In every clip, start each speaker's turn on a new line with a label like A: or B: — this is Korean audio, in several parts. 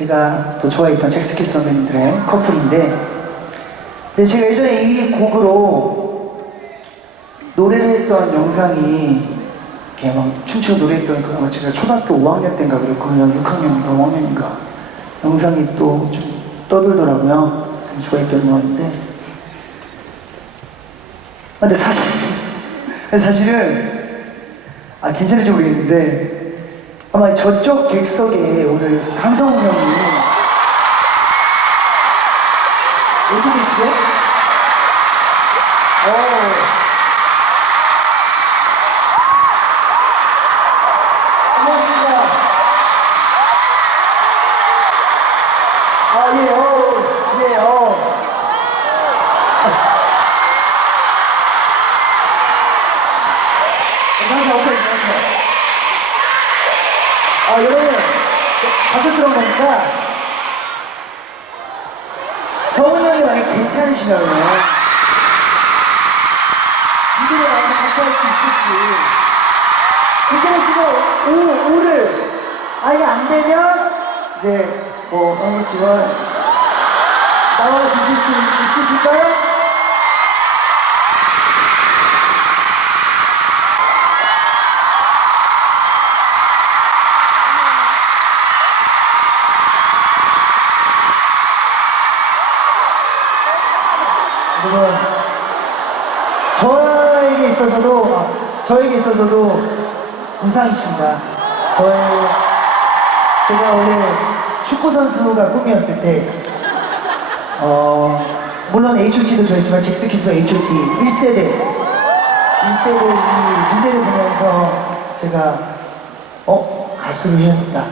A: 제가 또 좋아했던 잭스키스 선배님들의 커플인데 제가 예전에 이 곡으로 노래를 했던 영상이 이렇게 막 춤추고 노래했던 그 제가 초등학교 5학년 때인가 그랬거든요 6학년인가 5학년인가 영상이 또 좀 떠돌더라고요. 좋아했던 아, 근데 사실 사실은 아 괜찮을지 모르겠는데 아마 저쪽 객석에 오늘 강성훈 형이 어디 계시죠? 아, 여러분, 갑작스러운 거니까, 정훈 형이 만약 괜찮으시다면, 무대에 와서 같이 할 수 있을지, 괜찮으시고, 5, 5를, 아예 안 되면, 이제, 뭐, 알겠지만, 나와 주실 수 있으실까요? 저에게 있어서도 우상이십니다. 저의, 제가 원래 축구 선수가 꿈이었을 때, 어, 물론 H.O.T도 좋아했지만 잭스키스와 H.O.T 1세대, 1세대 이 무대를 보면서 제가, 어, 가수를 해야겠다.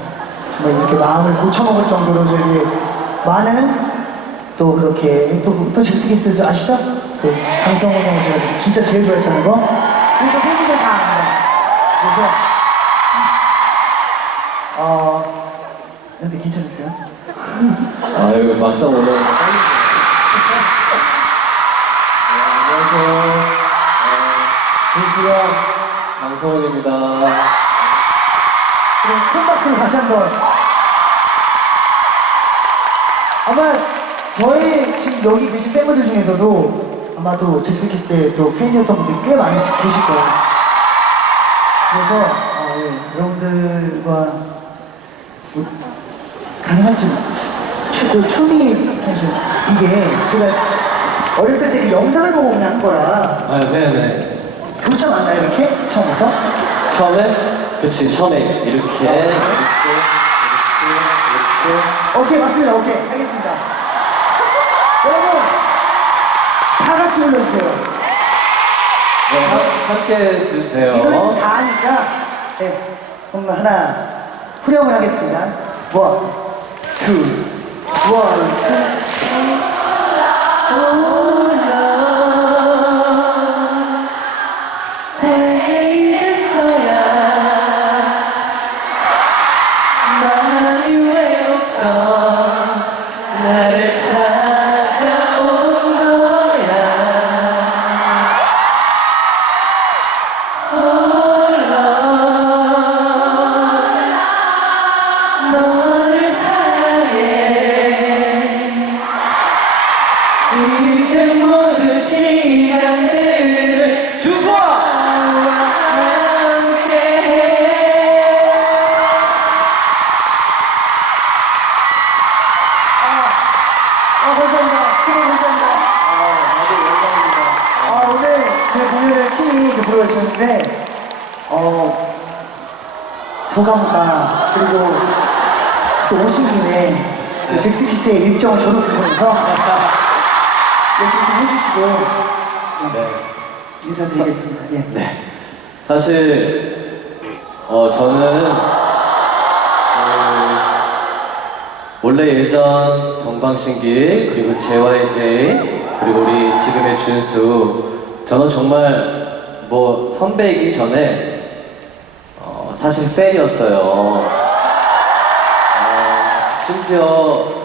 A: 정말 이렇게 마음을 고쳐먹을 정도로 저에게 많은 또 그렇게 또, 또 잭스키스 아시죠? 그 강성호 형 제가 진짜 제일 좋아했다는 거 그래서 어 근데 괜찮으세요?
B: 아 여기 막상 오면 네, 안녕하세요. 어, 준수가 강성훈입니다.
A: 그럼 큰 박수로 다시 한번. 아마 저희 지금 여기 계신 팬분들 중에서도 아마도 잭스키스의 또 팬이었던 분들이 꽤 많으실 계실 거예요 그래서 아, 예, 여러분들과 뭐, 가능한지 추, 그 춤이 사실 이게 제가 어렸을 때 그 영상을 보고 그냥 한 거라.
B: 아 네네.
A: 교차 맞나요 이렇게? 처음부터?
B: 처음에? 그치 처음에 이렇게 이렇게 이렇게 이렇게.
A: 오케이 맞습니다. 오케이 알겠습니다. 여러분 다 같이 불러주세요.
B: 네, 하- 함께 해주세요.
A: 이 노래는 다 하니까 네 그럼 하나 후렴을 하겠습니다. 원, 투, 원, 투.
B: 많이 이제 모든 시간들을 주소와 함께해
A: 아, 감사합니다. 친구 감사합니다. 아, 오늘 제 공연을 친히 이렇게 보러 오셨는데, 어, 소감과, 그리고 또 오신 김에 그 잭스키스의 일정을 저도 구분해서 얘기 좀 해주시고,
B: 네.
A: 인사드리겠습니다. 예.
B: 네. 사실 어 저는 어, 원래 예전 동방신기 그리고 JYJ 그리고 우리 지금의 준수 저는 정말 뭐 선배이기 전에 어, 사실 팬이었어요. 어, 심지어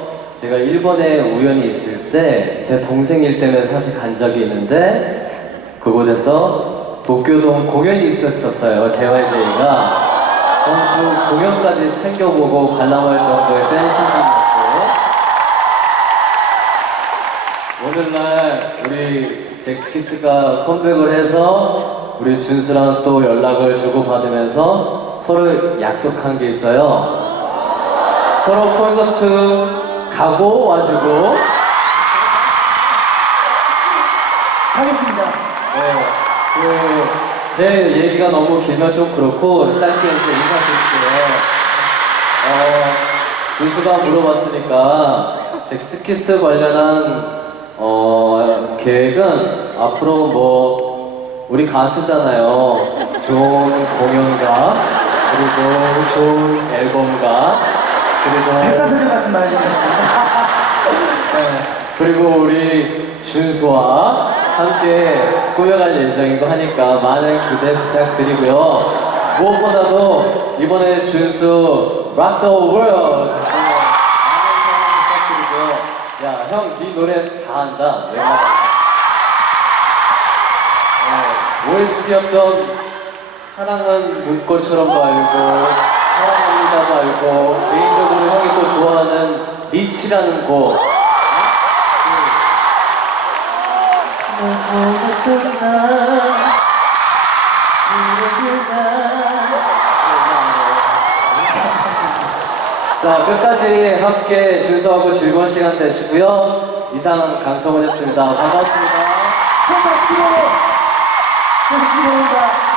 B: 제가 일본에 우연히 있을 때 제 동생 일 때는 사실 간 적이 있는데 그곳에서 도쿄동 공연이 있었었어요. JYJ가. 전그 공연까지 챙겨보고 관람할 정도의 팬시즌이었고 오늘날 우리 잭스키스가 컴백을 해서 우리 준수랑 또 연락을 주고받으면서 서로 약속한 게 있어요. 서로 콘서트 가고 와주고
A: 하겠습니다.
B: 네, 그, 제 얘기가 너무 길면 좀 그렇고, 짧게 이제 인사드릴게요. 어, 준수가 물어봤으니까, 잭스키스 관련한, 어, 계획은 앞으로 뭐, 우리 가수잖아요. 좋은 공연과, 그리고 좋은 앨범과, 그리고.
A: 백과사전 같은 말.
B: 네, 그리고 우리 준수와 함께 꾸며갈 예정이고 하니까 많은 기대 부탁드리고요. 무엇보다도 이번에 준수 Rock the World 많은 사랑 부탁드리고요. 야, 형, 네 노래 다 한다. 웬만하면. 네, OST였던 사랑은 물꽃처럼도 알고 사랑합니다도 알고 개인적으로 형이 또 좋아하는 리치라는 곡. 자 끝까지 함께 준수하고 즐거운 시간 되시고요. 이상 강성원이었습니다. 반갑습니다.
A: 큰 박수로. 해주시기 바랍니다.